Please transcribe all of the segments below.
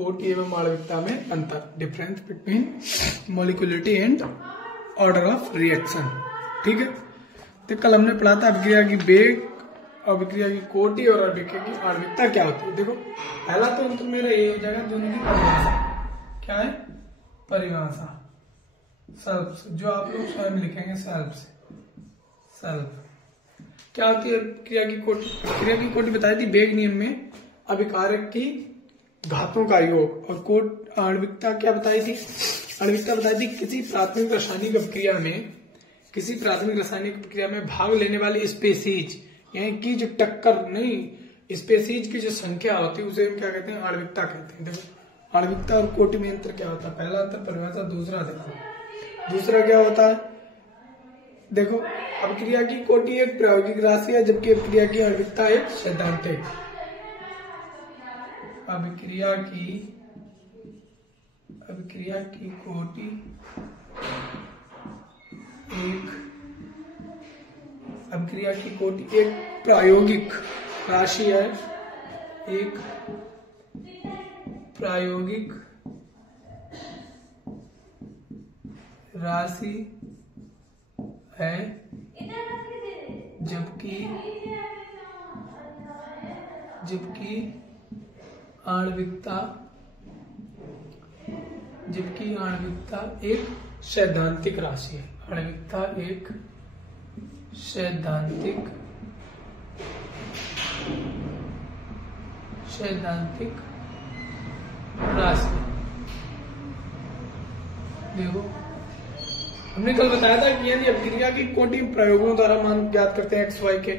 कोटि एवं आणविकता में अंतर, difference between molecularity and order of reaction. ठीक है, तो कल हमने पढ़ा था अभिक्रिया की वेग, अभिक्रिया की कोटि और अभिक्रिया की आणविकता क्या होती है। देखो पहला तो अंतर मेरा ये हो जाएगा, दोनों की परिभाषा क्या है, परिभाषा सेल्फ, जो आप लोग स्वयं लिखेंगे सेल्फ से। सेल्फ क्या होती है क्रिया की कोटि? क्रिया की कोटि बताई थी वेग नियम में अभिकारक की घातों का योग, और कोट आणविकता क्या बताई थी? आणविकता बताई थी किसी प्राथमिक रासायनिक अभिक्रिया में, किसी प्राथमिक रासायनिक प्रक्रिया में भाग लेने वाली स्पेसीज, यानी कि जो टक्कर नहीं, स्पेसीज की जो संख्या होती है उसे हम क्या कहते हैं, आणविकता कहते हैं। देखो आणविकता और कोटि में अंतर क्या होता है? पहला अंतर परिभाषा, दूसरा देखो दूसरा क्या होता है। देखो अभिक्रिया की कोटि एक प्रायोगिक राशि है, जबकि अभिक्रिया की आणविकता एक सैद्धांतिक। अभिक्रिया की कोटि अभिक्रिया की कोटि एक प्रायोगिक राशि है, एक प्रायोगिक राशि है, जबकि आणविकता एक सैद्धांतिक राशि है। आणविकता एक सैद्धांतिक राशि। देखो हमने कल बताया था कि यदि अभिक्रिया की कोटि प्रयोगों द्वारा मान ज्ञात करते हैं XY के,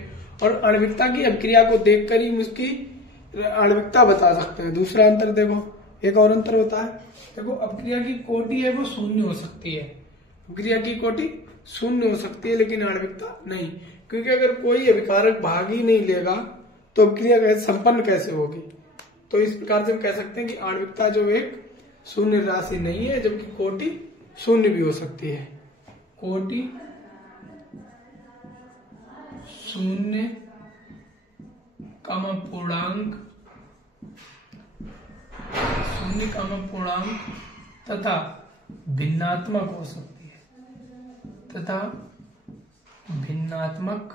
और आणविकता की अभिक्रिया को देखकर ही उसकी आणविकता बता सकते हैं। दूसरा अंतर देखो, एक और अंतर होता है। देखो अभिक्रिया की कोटि है वो शून्य हो सकती है, अभिक्रिया की कोटि शून्य हो सकती है, लेकिन आणविकता नहीं, क्योंकि अगर कोई अभिकारक भाग ही नहीं लेगा तो अभिक्रिया संपन्न कैसे होगी। तो इस प्रकार से हम कह सकते हैं कि आणविकता जो एक शून्य राशि नहीं है, जबकि कोटि शून्य भी हो सकती है। कोटि शून्य पूर्णांक तथा भिन्नात्मक हो सकती है, तथा भिन्नात्मक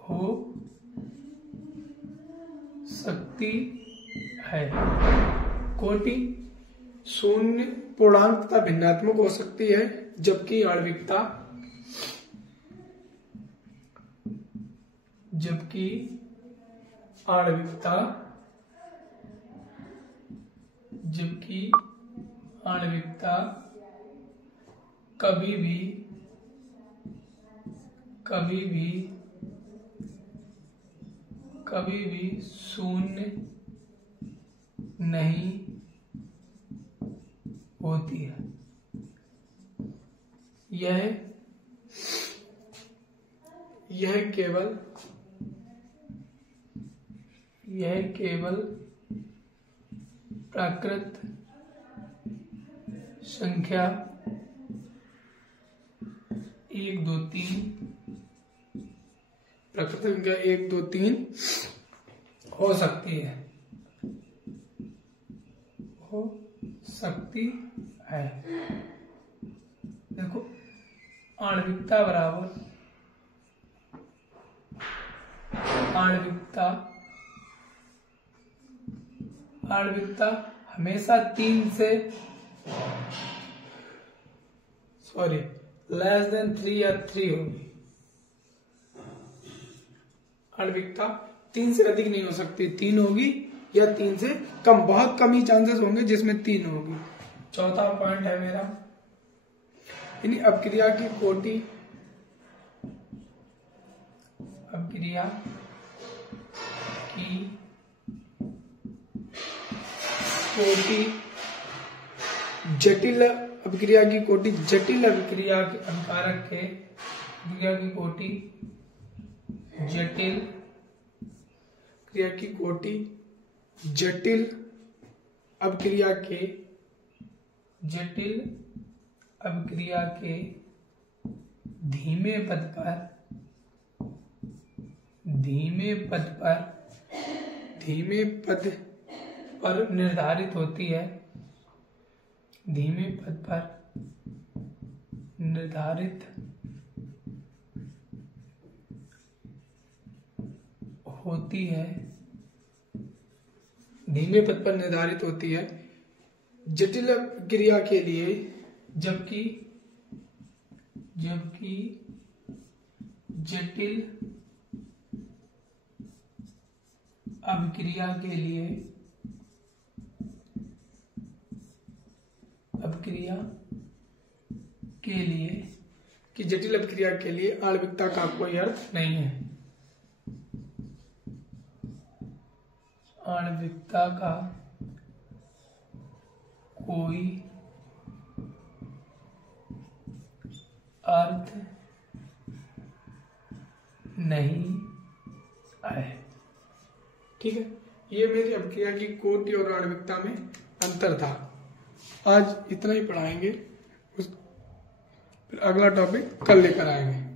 हो सकती है। कोटि शून्य पूर्णांक तथा भिन्नात्मक हो सकती है, जबकि आणविकता कभी भी शून्य नहीं होती है। यह केवल प्राकृत संख्या 1 2 3 प्राकृत संख्या 1 2 3 हो सकती है। देखो आणविकता बराबर आणविकता हमेशा 3 से लेस देन 3 या 3 होगी। आणविकता 3 से अधिक नहीं हो सकती, 3 होगी या 3 से कम, बहुत कम ही चांसेस होंगे जिसमें 3 होगी। चौथा पॉइंट है मेरा, यानी अभिक्रिया की कोटि जटिल अभिक्रिया की कोटि जटिल अभिक्रिया के अभिकारक के अभिक्रिया की कोटि जटिल क्रिया की कोटि जटिल अभिक्रिया के धीमे पद पर निर्धारित होती है, धीमे पद पर निर्धारित होती है, धीमे पद पर निर्धारित होती है जटिल क्रिया के लिए, जबकि जटिल अभिक्रिया के लिए कि जटिल अभिक्रिया के लिए आणविकता का कोई अर्थ नहीं है। आणविकता का कोई अर्थ नहीं है। ठीक है, ये मेरी अभिक्रिया की कोटि और आणविकता में अंतर था। आज इतना ही पढ़ाएंगे, फिर अगला टॉपिक कल लेकर आएंगे।